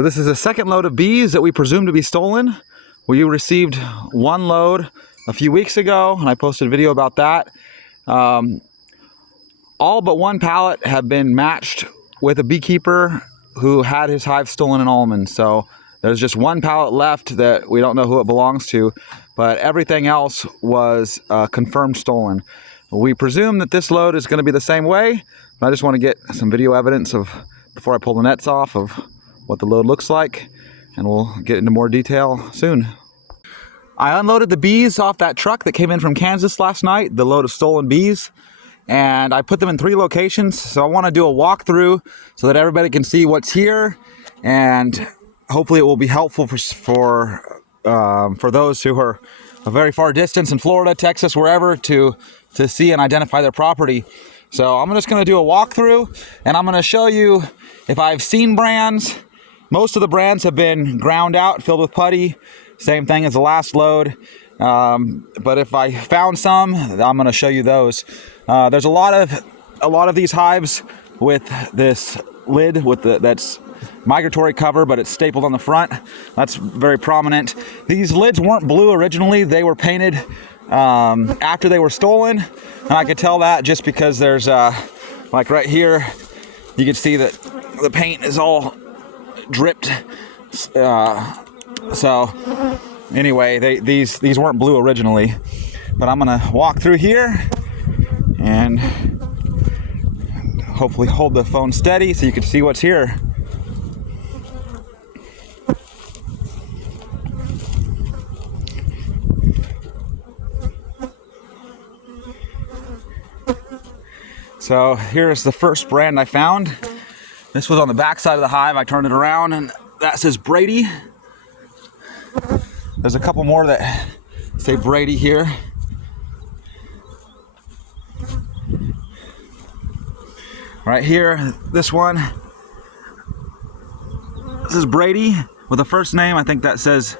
So this is the second load of bees that we presume to be stolen. We received one load a few weeks ago, and I posted a video about that. All but one pallet have been matched with a beekeeper who had his hive stolen in Almond. So there's just one pallet left that we don't know who it belongs to, but everything else was confirmed stolen. We presume that this load is going to be the same way, but I just want to get some video evidence of, before I pull the nets off, of what the load looks like, and we'll get into more detail soon. I unloaded the bees off that truck that came in from Kansas last night, the load of stolen bees, and I put them in 3 locations. So I want to do a walkthrough so that everybody can see what's here, and hopefully it will be helpful for those who are a very far distance in Florida, Texas, wherever, to see and identify their property. So I'm just going to do a walkthrough, and I'm going to show you if I've seen brands. Most of the brands have been ground out, filled with putty. Same thing as the last load. But if I found some, I'm going to show you those. There's a lot of these hives with this lid that's migratory cover, but it's stapled on the front. That's very prominent. These lids weren't blue originally. They were painted after they were stolen, and I could tell that just because there's like right here, you can see that the paint is all dripped. So anyway, these weren't blue originally, but I'm gonna walk through here and hopefully hold the phone steady so you can see what's here. So here's the first brand I found. This was on the back side of the hive. I turned it around and that says Brady. There's a couple more that say Brady here. Right here, this one. This is Brady with a first name. I think that says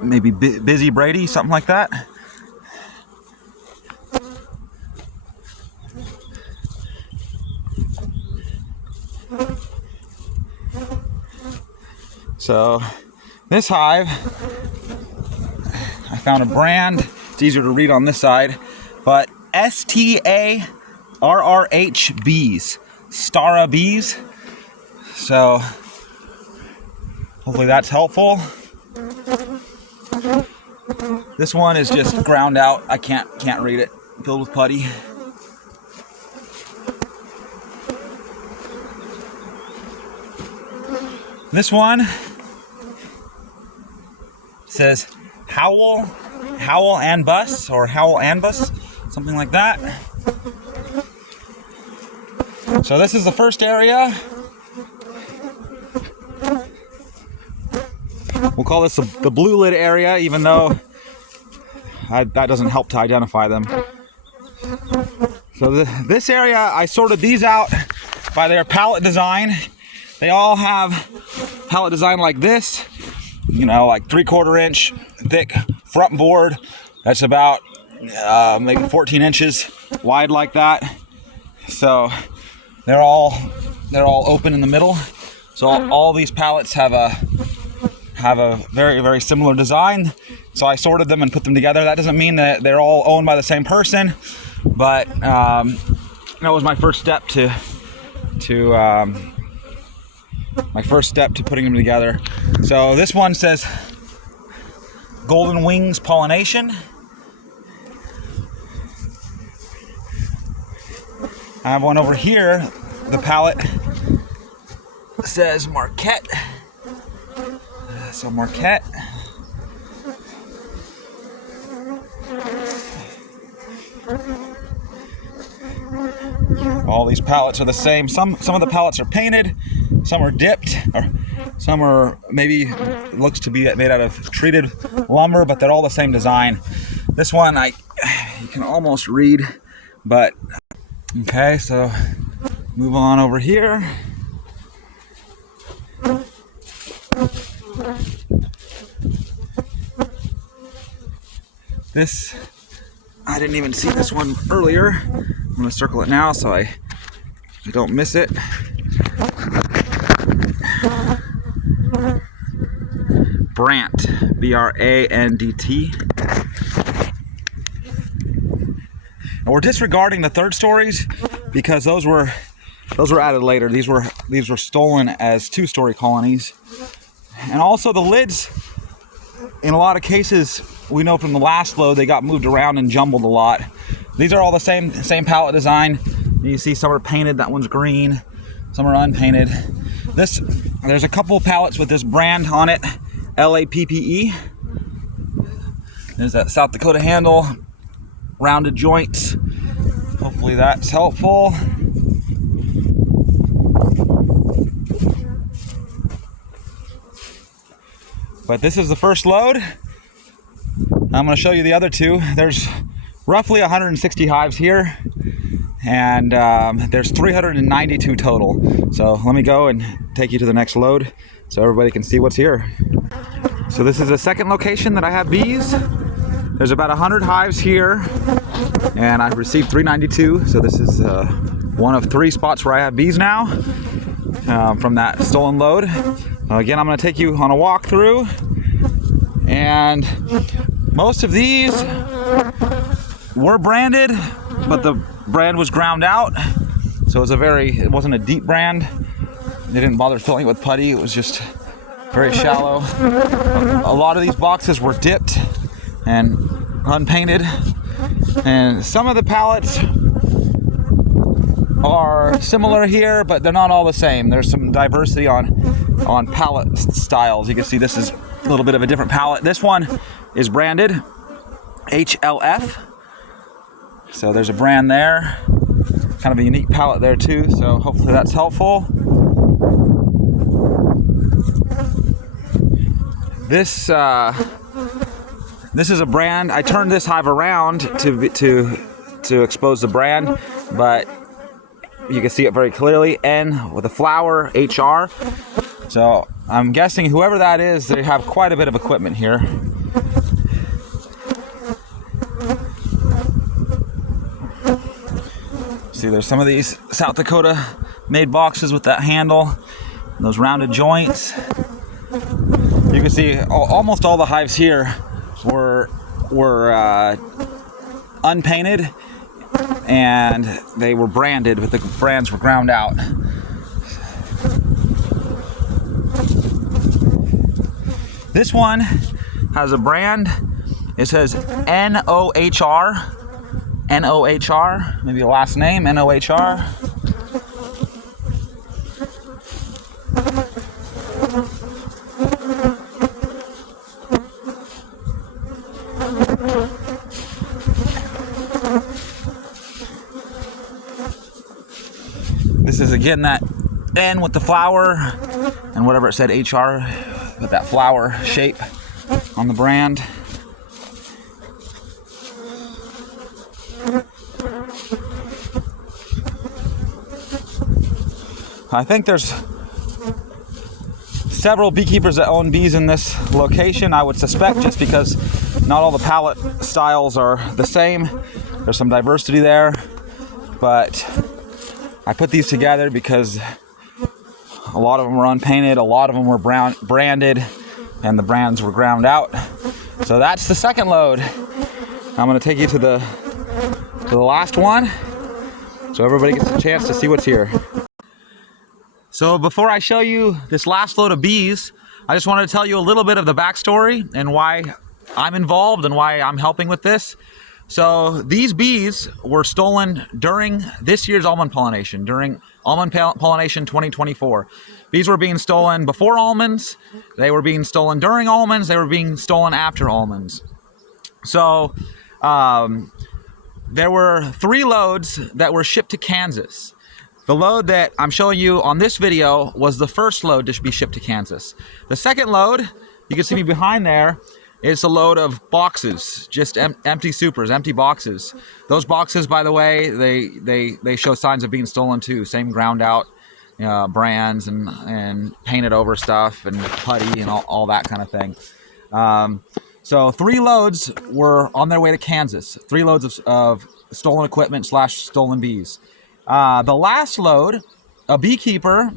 maybe Busy Brady, something like that. So this hive, I found a brand. It's easier to read on this side, but STARRH bees, Stara bees. So hopefully that's helpful. This one is just ground out. I can't read it. Filled with putty. This one says Howl and Bus, or Howl and Bus, something like that. So this is the first area. We'll call this the blue lid area, even though that doesn't help to identify them. So this area, I sorted these out by their pallet design. They all have pallet design like this, you know, like 3/4 inch thick front board. That's about maybe 14 inches wide, like that. So they're all open in the middle. So all these pallets have a very, very similar design. So I sorted them and put them together. That doesn't mean that they're all owned by the same person, but that was my first step to putting them together. So this one says Golden Wings Pollination. I have one over here. The pallet says Marquette. So Marquette. All these pallets are the same. Some of the pallets are painted, some are dipped, or some are maybe looks to be made out of treated lumber, but they're all the same design. This one you can almost read, but okay, so move on over here. This, I didn't even see this one earlier. I'm gonna circle it now so I don't miss it. Brandt, B-R-A-N-D-T. And we're disregarding the third stories because those were added later. These were stolen as two-story colonies. And also the lids, in a lot of cases, we know from the last load, they got moved around and jumbled a lot. These are all the same pallet design. You see some are painted, that one's green, some are unpainted. There's a couple pallets with this brand on it, LAPPE. There's that South Dakota handle, rounded joints. Hopefully that's helpful. But this is the first load. I'm going to show you the other two. There's roughly 160 hives here, and there's 392 total. So let me go and take you to the next load so everybody can see what's here. So this is the second location that I have bees. There's about 100 hives here, and I've received 392. So this is one of 3 spots where I have bees now from that stolen load. Again, I'm going to take you on a walk through, and most of these were branded, but the brand was ground out, so it wasn't a deep brand. They didn't bother filling it with putty. It was just very shallow. A lot of these boxes were dipped and unpainted, and some of the pallets are similar here, but they're not all the same. There's some diversity on pallet styles. You can see this is a little bit of a different pallet. This one is branded HLF. So there's a brand there. Kind of a unique pallet there too, so hopefully that's helpful. This is a brand. I turned this hive around to expose the brand, but you can see it very clearly. N with a flower, HR. So I'm guessing whoever that is, they have quite a bit of equipment here. See, there's some of these South Dakota made boxes with that handle, those rounded joints. You can see almost all the hives here were unpainted, and they were branded, but the brands were ground out. This one has a brand. It says NOHR. NOHR, maybe a last name, NOHR. This is again that N with the flower and whatever it said HR with that flower shape on the brand. I think there's several beekeepers that own bees in this location, I would suspect, just because not all the pallet styles are the same. There's some diversity there, but I put these together because a lot of them were unpainted, a lot of them were branded, and the brands were ground out. So that's the second load. I'm going to take you to the last one, so everybody gets a chance to see what's here. So before I show you this last load of bees, I just wanted to tell you a little bit of the backstory and why I'm involved and why I'm helping with this. So these bees were stolen during this year's almond pollination, during almond pollination 2024. Bees were being stolen before almonds, they were being stolen during almonds, they were being stolen after almonds. So there were 3 loads that were shipped to Kansas. The load that I'm showing you on this video was the first load to be shipped to Kansas. The second load, you can see me behind there, is a load of boxes, just empty supers, empty boxes. Those boxes, by the way, they show signs of being stolen too. Same ground out brands and painted over stuff and putty and all that kind of thing. So 3 loads were on their way to Kansas. 3 loads of stolen equipment / stolen bees. The last load, a beekeeper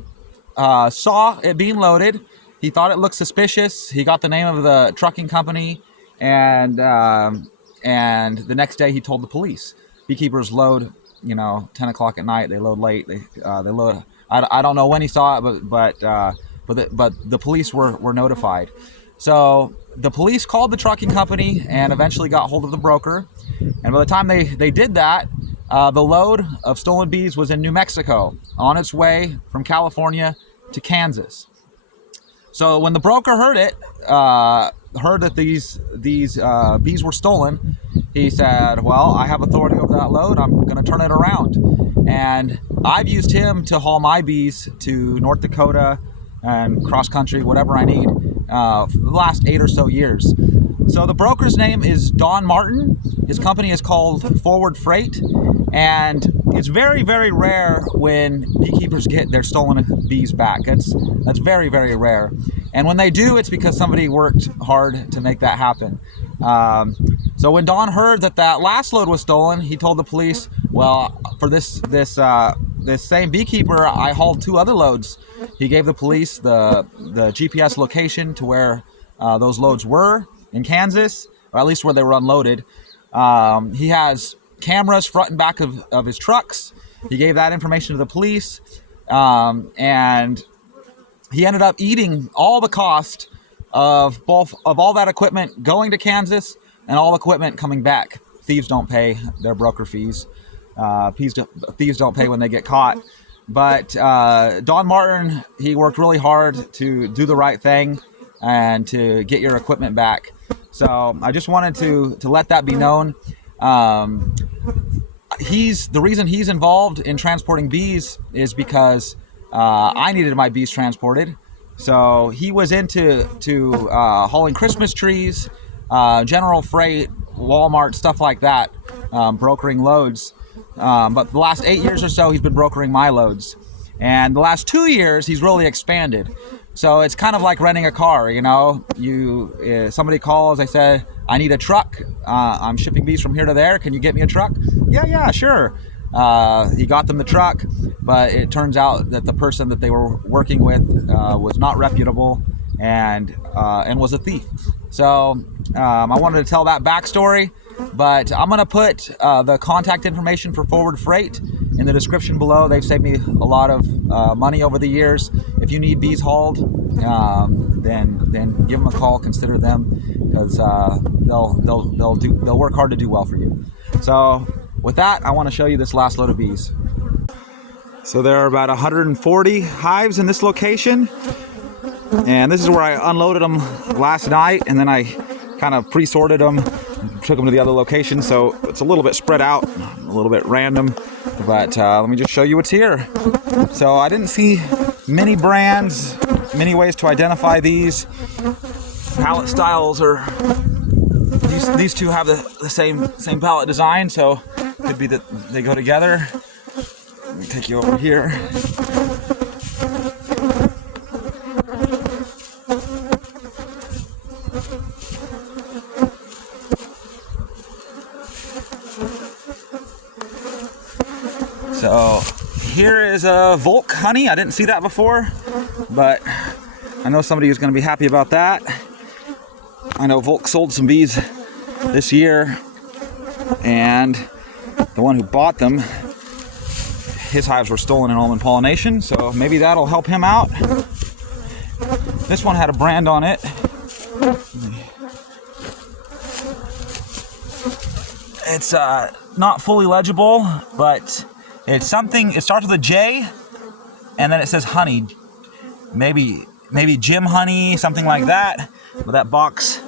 saw it being loaded. He thought it looked suspicious. He got the name of the trucking company, and the next day he told the police. Beekeepers load, 10 o'clock at night. They load late. They load. I don't know when he saw it, but the police were notified. So the police called the trucking company and eventually got hold of the broker. And by the time they did that, the load of stolen bees was in New Mexico, on its way from California to Kansas. So when the broker heard that these bees were stolen, he said, well, I have authority over that load. I'm going to turn it around. And I've used him to haul my bees to North Dakota and cross country, whatever I need, for the last 8 or so years. So the broker's name is Don Martin. His company is called Forward Freight. And it's very, very rare when beekeepers get their stolen bees back. That's very, very rare. And when they do, it's because somebody worked hard to make that happen. So when Don heard that last load was stolen, he told the police, well, for this same beekeeper, I hauled 2 other loads. He gave the police the GPS location to where those loads were in Kansas, or at least where they were unloaded. He has cameras front and back of his trucks. He gave that information to the police, and he ended up eating all the cost of all that equipment going to Kansas and all equipment coming back. Thieves don't pay their broker fees. Thieves don't pay when they get caught. But Don Martin, he worked really hard to do the right thing and to get your equipment back. So I just wanted to let that be known. The reason he's involved in transporting bees is because I needed my bees transported. So he was into hauling Christmas trees, general freight, Walmart, stuff like that, brokering loads. But the last 8 years or so, he's been brokering my loads. And the last 2 years, he's really expanded. So it's kind of like renting a car, somebody calls, they said, I need a truck. I'm shipping bees from here to there. Can you get me a truck? Yeah, sure. He got them the truck, but it turns out that the person that they were working with was not reputable and was a thief. So I wanted to tell that backstory, but I'm going to put the contact information for Forward Freight in the description below. They've saved me a lot of money over the years. If you need bees hauled, then give them a call. Consider them, because they'll work hard to do well for you. So with that, I want to show you this last load of bees. So there are about 140 hives in this location, and this is where I unloaded them last night, and then I kind of pre-sorted them and took them to the other location. So it's a little bit spread out, a little bit random, but let me just show you what's here. So I didn't see many brands, many ways to identify these. Pallet styles are, these two have the same pallet design, so it could be that they go together. Let me take you over here. So here is a Volk honey. I didn't see that before, but I know somebody who's going to be happy about that. I know Volk sold some bees this year, and the one who bought them, his hives were stolen in almond pollination, so maybe that'll help him out. This one had a brand on it. It's not fully legible, but it's something. It starts with a J, and then it says honey. Maybe Jim honey, something like that. But that box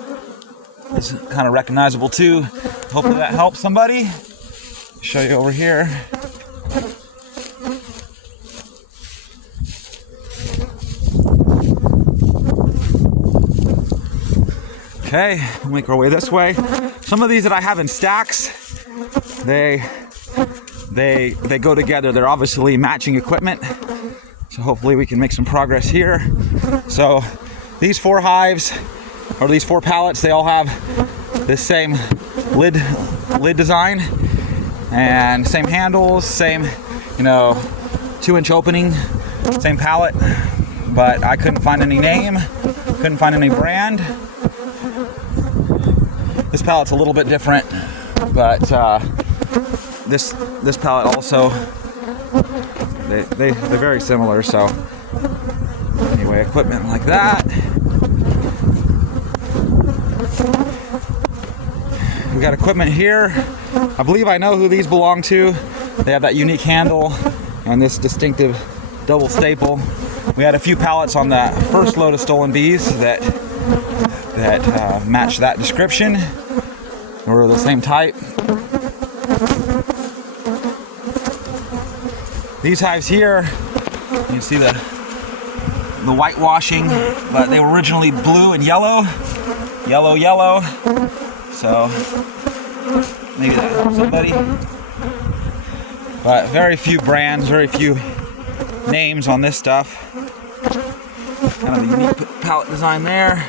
is kind of recognizable too. Hopefully that helps somebody. Show you over here. Okay, we'll make our way this way. Some of these that I have in stacks, they go together. They're obviously matching equipment. So hopefully we can make some progress here. So these 4 hives, or these 4 pallets, they all have this same lid design and same handles, same 2-inch opening, same pallet, but I couldn't find any name Couldn't find any brand. This pallet's a little bit different, but this pallet also, they're very similar. So anyway, equipment like that. We got equipment here. I believe I know who these belong to. They have that unique handle and this distinctive double staple. We had a few pallets on the first load of stolen bees that match that description, or the same type. These hives here, you can see the whitewashing, but they were originally blue and yellow. Yellow. So maybe that helps somebody. But very few brands, very few names on this stuff. Kind of a unique pallet design there.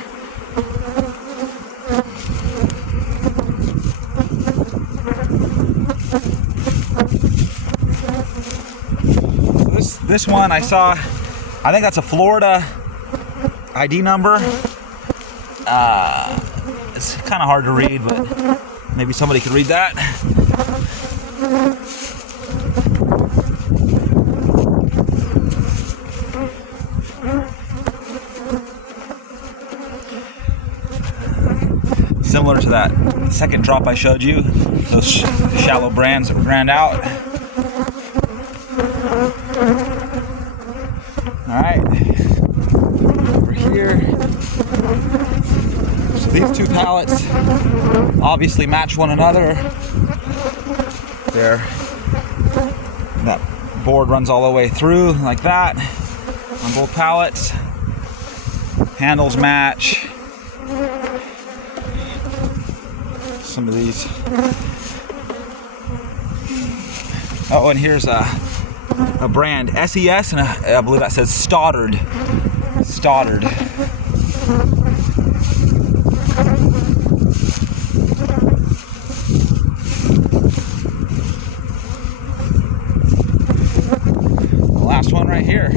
So this one I saw, I think that's a Florida ID number. It's kind of hard to read, but maybe somebody could read that. Similar to that second drop I showed you, those shallow brands that were ground out. All right, over here. So these two pallets obviously match one another. That board runs all the way through like that on both pallets. Handles match. Some of these. Oh, and here's a brand, SES, and I believe that says Stoddard. The last one right here.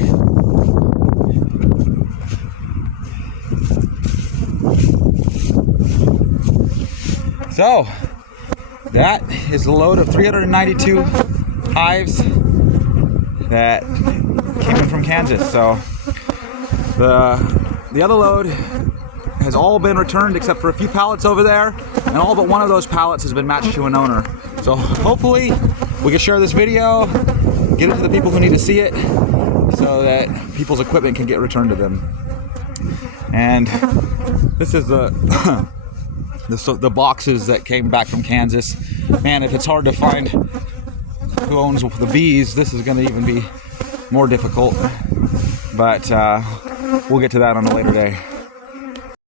So that is the load of 392 hives that came in from Kansas. So the other load has all been returned except for a few pallets over there, and all but one of those pallets has been matched to an owner. So hopefully we can share this video, get it to the people who need to see it, so that people's equipment can get returned to them. And this is the boxes that came back from Kansas. Man, if it's hard to find who owns the bees, this is going to even be more difficult. But we'll get to that on a later day.